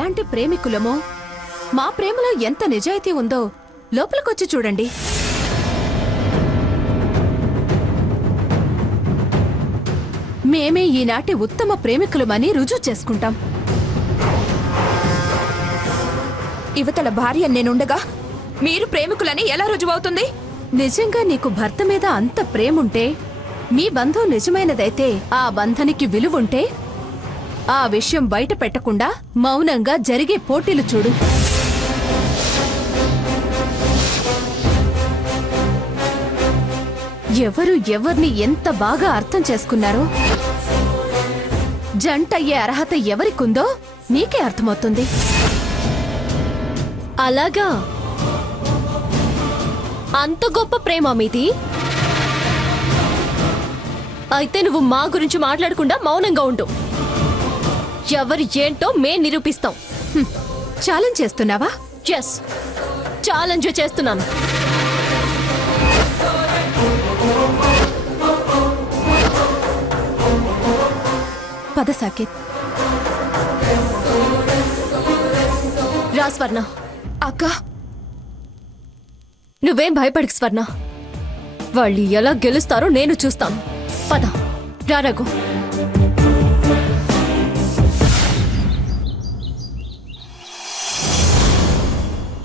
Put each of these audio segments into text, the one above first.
ఎలాంటి ప్రేమికులమో, మా ప్రేమలో ఎంత నిజాయితీ ఉందో లోపలికొచ్చి చూడండి. మేమే ఈనాటి ఉత్తమ ప్రేమికులమని రుజువు చేసుకుంటాం. ఇవతల భార్య నేనుండగా మీరు ప్రేమికులని ఎలా రుజువవుతుంది? నిజంగా నీకు భర్త మీద అంత ప్రేముంటే, మీ బంధం నిజమైనదైతే, ఆ బంధానికి విలువుంటే, ఆ విషయం బయట పెట్టకుండా మౌనంగా జరిగే పోటీలు చూడు. ఎవరు ఎవర్ని ఎంత బాగా అర్థం చేసుకున్నారో, జంటయ్యే అర్హత ఎవరికుందో నీకే అర్థమవుతుంది. అలాగా? అంత గొప్ప ప్రేమ మీది? అయితే నువ్వు మా గురించి మాట్లాడకుండా మౌనంగా ఉండు. ఎవరు ఏంటో మేం నిరూపిస్తాం. ఛాలెంజ్ చేస్తున్నావా? ఎస్, ఛాలెంజ్ చేస్తున్నాను. పద సాకేత్. రా స్వర్ణ. అక్క, నువ్వేం భయపడకు స్వర్ణ. వాళ్ళు ఎలా గెలుస్తారో నేను చూస్తాను. పద, రా రఘు.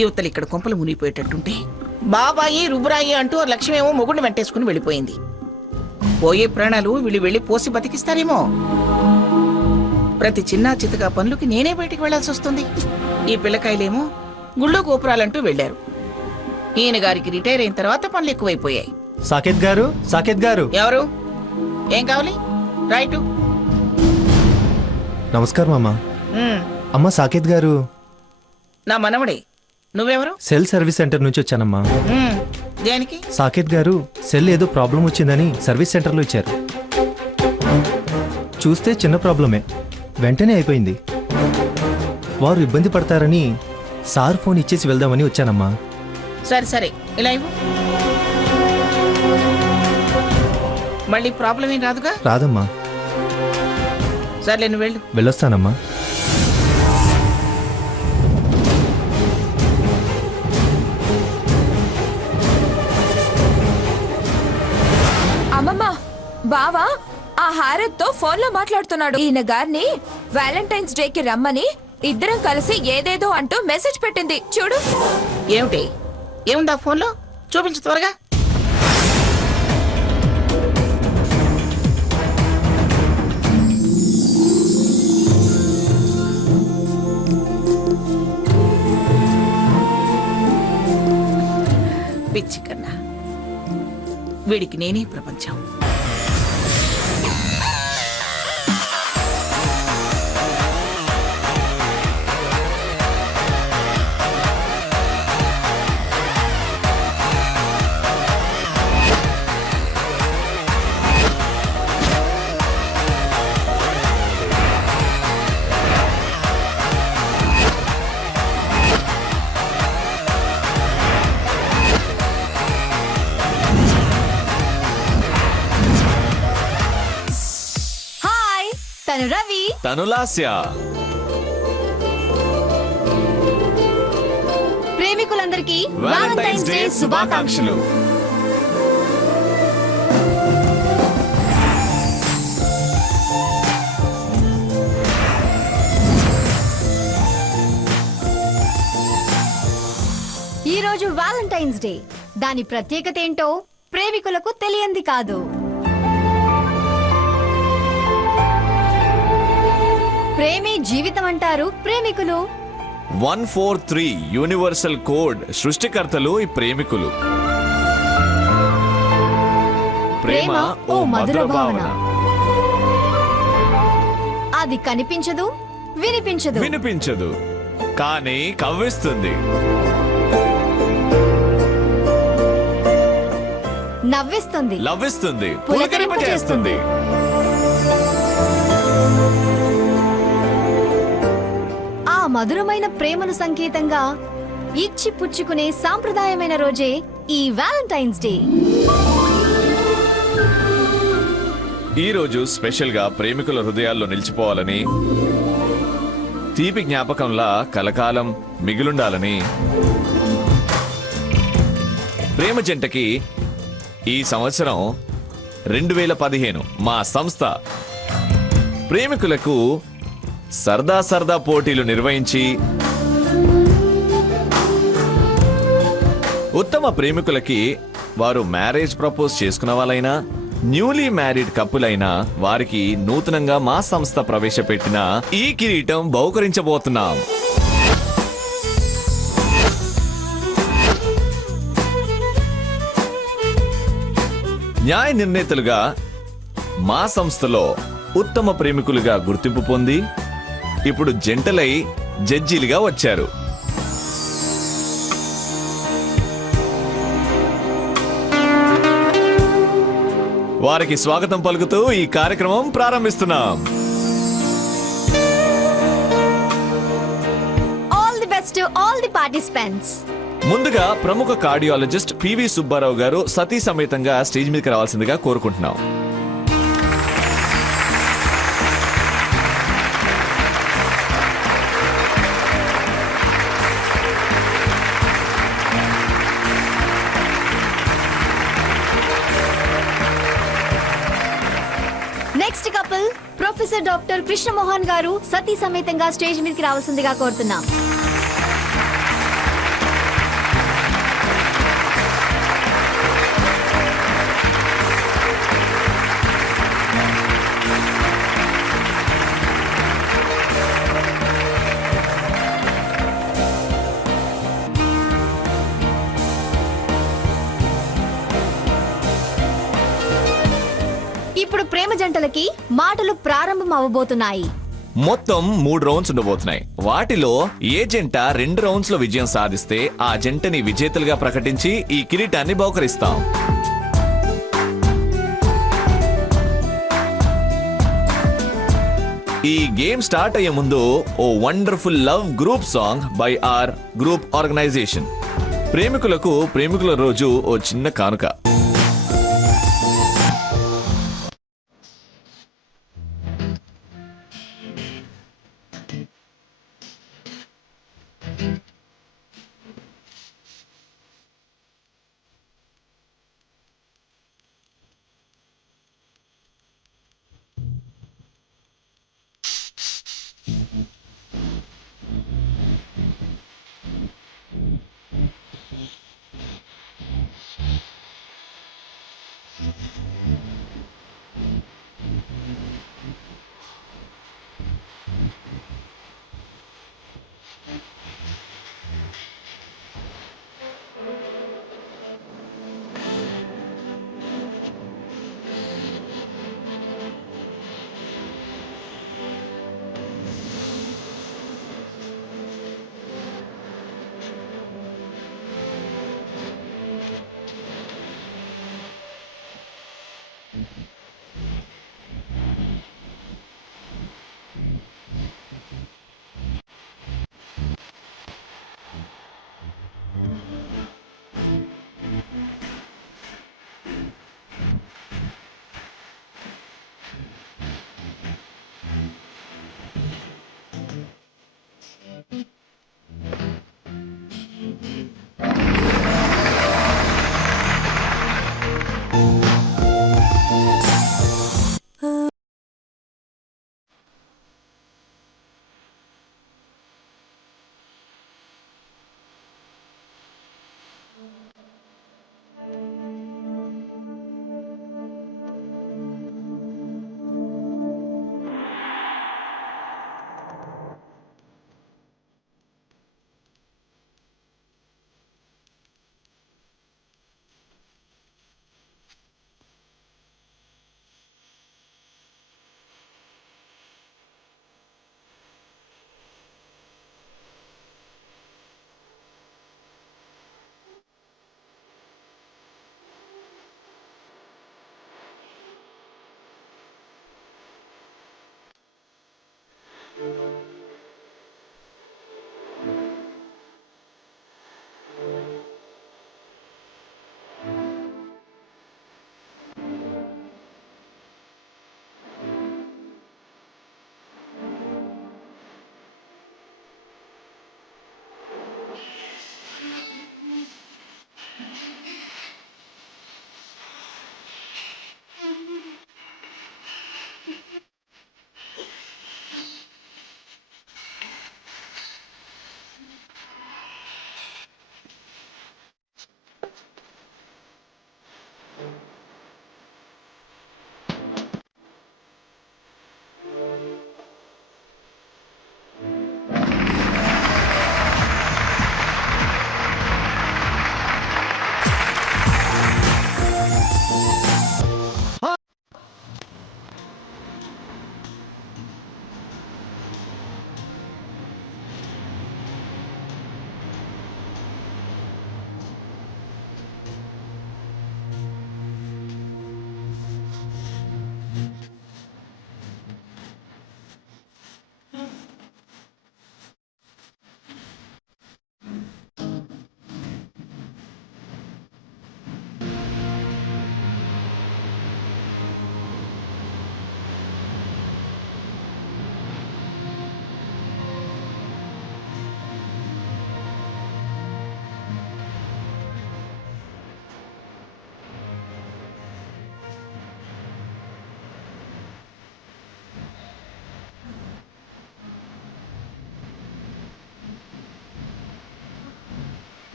యువతలు ఇక్కడ కొంపలు మునిగిపోయేటట్టుంటే బాబాయి రుబురాయి అంటూ లక్ష్మేమో మొగుడిని వెంటేసుకుని వెళ్ళిపోయింది. పోయే ప్రాణాలు వీళ్ళు వెళ్ళి పోసి బతికిస్తారేమో. ప్రతి చిన్న చితగా పనులకి నేనే బయటికి వెళ్లాల్సి వస్తుంది. ఈ పిల్లకాయలేమో గుళ్ళో గోపురాలంటూ వెళ్లారు. ఈయన గారికి రిటైర్ అయిన తర్వాత పనులు ఎక్కువైపోయాయి. సాకేత్ గారు, సాకేత్ గారు. ఎవరు? ఏం కావాలి? రైటు. నమస్కారం అమ్మా. అమ్మ, సాకేత్ గారు. నా మనవడే. నువ్వెవరు? సెల్ సర్వీస్ సెంటర్ నుంచి వచ్చానమ్మా. దేనికి? సాకేత్ గారు సెల్ ఏదో ప్రాబ్లం వచ్చిందని సర్వీస్ సెంటర్లో ఇచ్చారు. చూస్తే చిన్న ప్రాబ్లమే, వెంటనే అయిపోయింది. వారు ఇబ్బంది పడతారని సార్ ఫోన్ ఇచ్చేసి వెళ్దామని వచ్చానమ్మా. సరే సరే, ఇలా ఇవ్వు. మళ్ళీ ప్రాబ్లం ఏం రాదుగా? రాదమ్మా. సర్లే, నువ్వు వెళ్ళు. వెళ్ళొస్తానమ్మా. అమ్మమ్మ, బావా ఆ హారత్తో ఫోన్లో మాట్లాడుతున్నాడు. ఈయన గారిని వ్యాలంటైన్స్ డేకి రమ్మని ఇద్దరం కలిసి ఏదేదో అంటూ మెసేజ్ పెట్టింది చూడు. ఏమిటి? ఏముందా ఫోన్లో? చూపించు త్వరగా. పిచ్చి కన్నా, వీడికి నేనే ప్రపంచం. తను రవి, తను లాస్య. ప్రేమికులందరికీ వాలెంటైన్స్ డే శుభాకాంక్షలు. ఈరోజు వాలెంటైన్స్ డే. దాని ప్రత్యేకత ఏంటో ప్రేమికులకు తెలియంది కాదు. ప్రేమే జీవితం అంటారు ప్రేమికులు. 143 యూనివర్సల్ కోడ్ సృష్టికర్తలు ఈ ప్రేమికులు. ప్రేమ ఓ మధుర భావన. అది కనిపించదు, వినిపించదు, కానీ కవ్విస్తుంది, నవ్విస్తుంది, లవ్విస్తుంది, పులకరింపజేస్తుంది. ఆ మధురమైన ప్రేమను సంకేతంగా ఇచ్చి పుచ్చుకునే సాంప్రదాయమైన రోజే ఈ వాలెంటైన్స్ డే. ఈ రోజు స్పెషల్ గా ప్రేమికుల హృదయాల్లో నిలిచిపోవాలని తీపి జ్ఞాపకంలా కలకాలం మిగిలుండాలని ప్రేమ జంటకి ఈ సంవత్సరం 2015 మా సంస్థ ప్రేమికులకు సరదా సరదా పోటీలు నిర్వహించి ఉత్తమ ప్రేమికులకి వారు మ్యారేజ్ ప్రపోజ్ చేసుకున్న వాళ్ళైనా న్యూలీ మ్యారీడ్ కప్పులైనా వారికి నూతనంగా మా సంస్థ ప్రవేశపెట్టిన ఈ కిరీటం బహుకరించబోతున్నాం. న్యాయ నిర్ణేతలుగా మా సంస్థలో ఉత్తమ ప్రేమికులుగా గుర్తింపు పొంది ఇప్పుడు జంటలై జడ్జీలుగా వచ్చారు. వారికి స్వాగతం పలుకుతూ ఈ కార్యక్రమం ప్రారంభిస్తున్నాం. All the best to all the participants. ముందుగా ప్రముఖ కార్డియాలజిస్ట్ పివి సుబ్బారావు గారు సతీ సమేతంగా స్టేజ్ మీదకి రావాల్సిందిగా కోరుకుంటున్నాం. Next couple professor doctor Krishnamohan గారు సతీ సమేతంగా స్టేజ్ మీదకి రావాల్సిందిగా కోరుతున్నాం. ఇప్పుడు ప్రేమ జంటలకి మాటలు ప్రారంభం అవ్వబోతున్నాయి. మొత్తం 3 రౌండ్స్ ఉండబోతున్నాయి. వాటిలో ఏ జంట 2 రౌండ్స్ లో విజయం సాధిస్తే ఆ జంటని విజేతలుగా ప్రకటించి ఈ కిరీటాన్ని బహుకరిస్తాం. ఈ గేమ్ స్టార్ట్ అయ్యే ముందు ఓ wonderful love group song by our group organization. ప్రేమికుల రోజు ఓ చిన్న కానుక.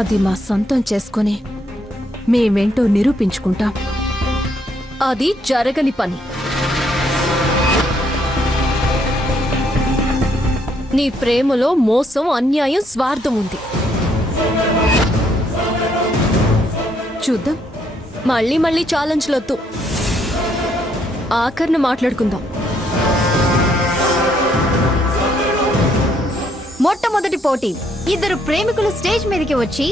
అది మా సొంతం చేసుకుని మేమేంటో నిరూపించుకుంటాం. అది జరగని పని. నీ ప్రేమలో మోసం, అన్యాయం, స్వార్థం ఉంది. చూద్దాం. మళ్ళీ మళ్ళీ ఛాలెంజ్లొద్దు. ఆఖరిని మాట్లాడుకుందాం. మొట్టమొదటి పోటీ. ఇద్దరు ప్రేమికులు స్టేజ్ మీదకి వచ్చి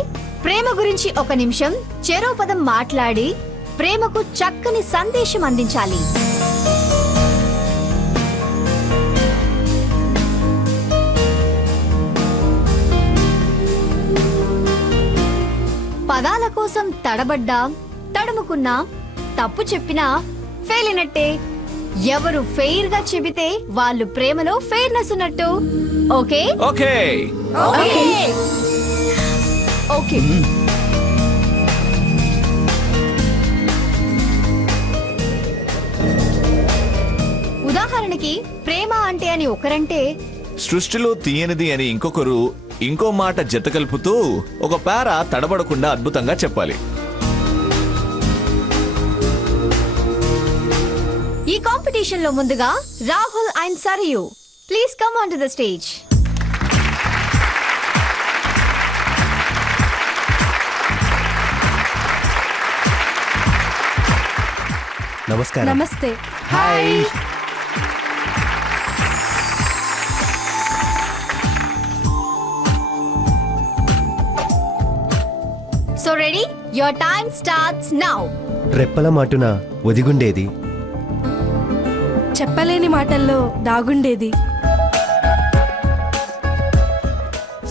ప్రేమ గురించి 1 నిమిషం చెరో పదం మాట్లాడి ప్రేమకు చక్కని సందేశం అందించాలి. పదాల కోసం తడబడ్డా, తడుముకున్నా, తప్పు చెప్పినా ఫెయిల్ అయినట్టే. ఎవరు ఫెయిర్ గా చెబితే వాళ్ళు ప్రేమలో ఫెయిర్నెస్ ఉన్నట్టు. Okay okay okay. ఉదాహరణకి ప్రేమ అంటే అని ఒకరంటే సృష్టిలో తీయనిది అని ఇంకొకరు ఇంకో మాట జత కలుపుతూ ఒక పేర తడబడకుండా అద్భుతంగా చెప్పాలి. ఈ కాంపిటీషన్ లో ముందుగా Rahul and Sarayu, please come on to the stage. నమస్కారం. నమస్తే. Hi. So ready, your time starts now. రెప్పల మాటున ఒదిగుండేది, చెప్పలేని మాటల్లో దాగుండేది,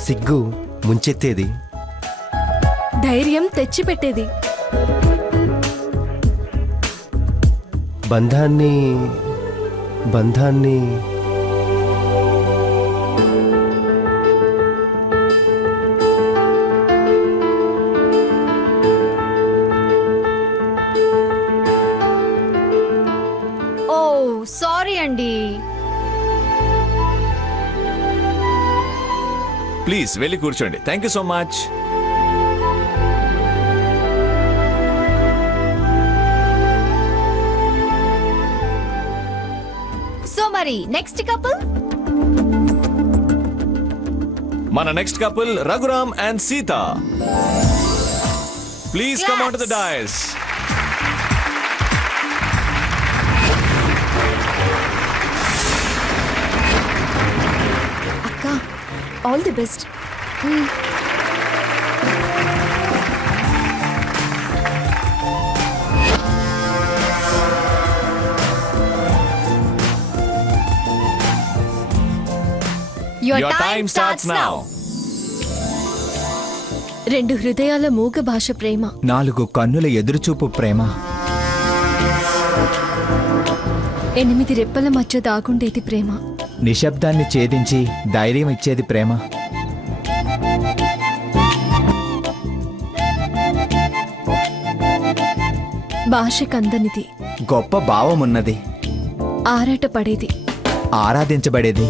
సిగ్గు ముంచెత్తేది, ధైర్యం తెచ్చిపెట్టేది, బంధాన్ని బంధాన్ని ఓ సారీ అండి. ప్లీజ్ వెళ్ళి కూర్చోండి. Thank you so much. So మరి నెక్స్ట్ కపుల్. మన next couple Raghuram and Sita. Please come on to the dais. అక్క, all the best. Your time starts now. 2 హృదయాల మూగ భాష ప్రేమ. 4 కన్నుల ఎదురుచూపు ప్రేమ. 8 రెప్పల మధ్య దాగుండేది ప్రేమ. నిశ్శబ్దాన్ని ఛేదించి ధైర్యం ఇచ్చేది ప్రేమ. భాష కందనిది, గొప్ప భావమున్నది, ఆరాటపడేది, ఆరాధించబడేది,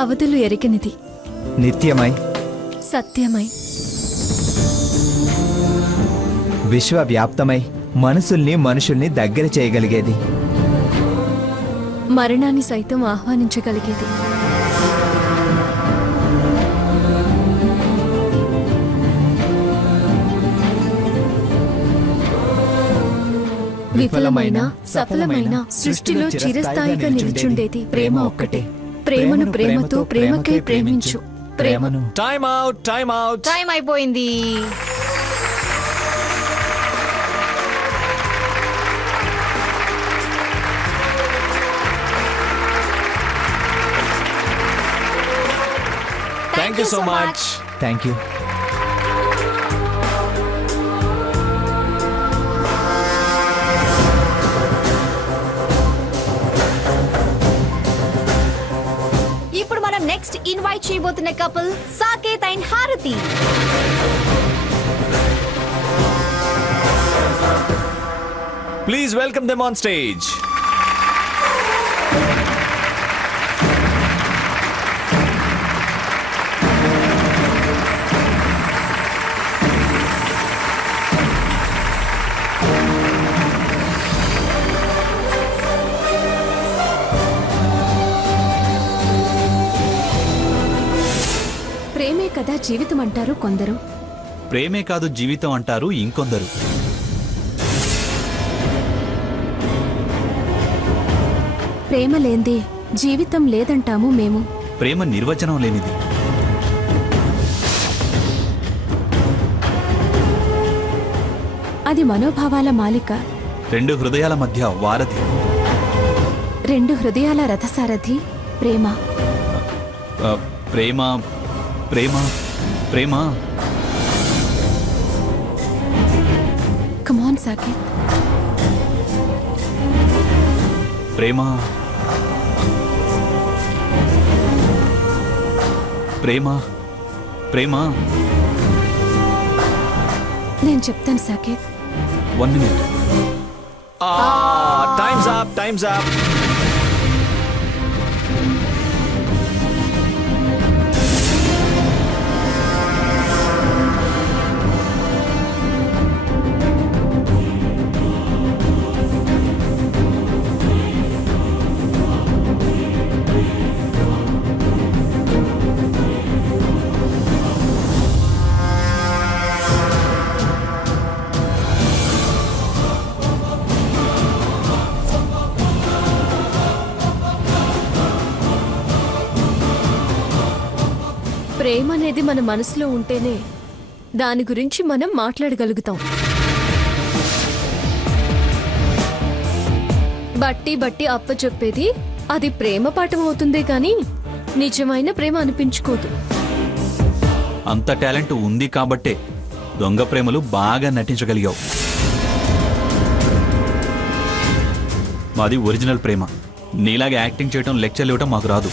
అవధులు ఎరికనిది, నిత్యమై సత్యమై, విశ్వవ్యాప్తమై మనుషుల్ని దగ్గర చేయగలిగేది, మరణాన్ని సైతం ఆహ్వానించగలిగేది. విఫలమైన, సఫలమైన, సృష్టిలో చిరస్థాయిగా నిలిచుండేది ప్రేమ ఒక్కటే. ప్రేమను ప్రేమతో, ప్రేమకై ప్రేమించు. ప్రేమను. Time out, time out. Time అయిపోయింది. Thank you so much. Thank you. ఇప్పుడు మనం నెక్స్ట్ ఇన్వైట్ చేయబోతున్న couple Saketh and Aarathi. Please welcome them on stage. కదా జీవితం అంటారు కొందరు. ప్రేమే కాదు జీవితం అంటారు ఇంకొందరు. ప్రేమ లేంది జీవితం లేదంటాము మేము. ప్రేమ నిర్వచనం లేనిది. అది మనోభావాల మాలిక. రెండు హృదయాల మధ్య వారధి. రెండు హృదయాల రథసారథి ప్రేమ. ప్రేమ ప్రేమ ప్రేమ. కమాన్ సాకేత్. ప్రేమ ప్రేమ ప్రేమ. నేను చెప్తాను Saketh. 1 minute. Time's up, time's up. ప్రేమ అనేది మన మనసులో ఉంటేనే దాని గురించి మనం మాట్లాడగలుగుతాం. బట్టి బట్టి అప్ప చెప్పేది అది ప్రేమ పాఠం అవుతుందే కానీ నిజమైన ప్రేమ అనిపించుకోదు. అంత టాలెంట్ ఉంది కాబట్టే దొంగ ప్రేమలు బాగా నటించగలిగావు. మాది ఒరిజినల్ ప్రేమ. నీలాగా యాక్టింగ్ చేయటం, లెక్చర్లు ఇవ్వటం మాకు రాదు.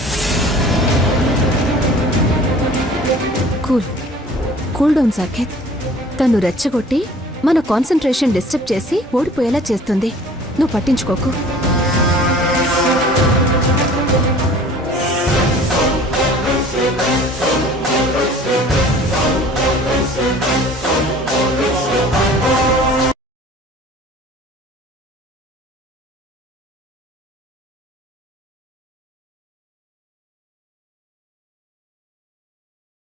Cool down Saket. తను రెచ్చగొట్టి మన కాన్సంట్రేషన్ డిస్టర్బ్ చేసి ఓడిపోయేలా చేస్తుంది. నువ్వు పట్టించుకోకు.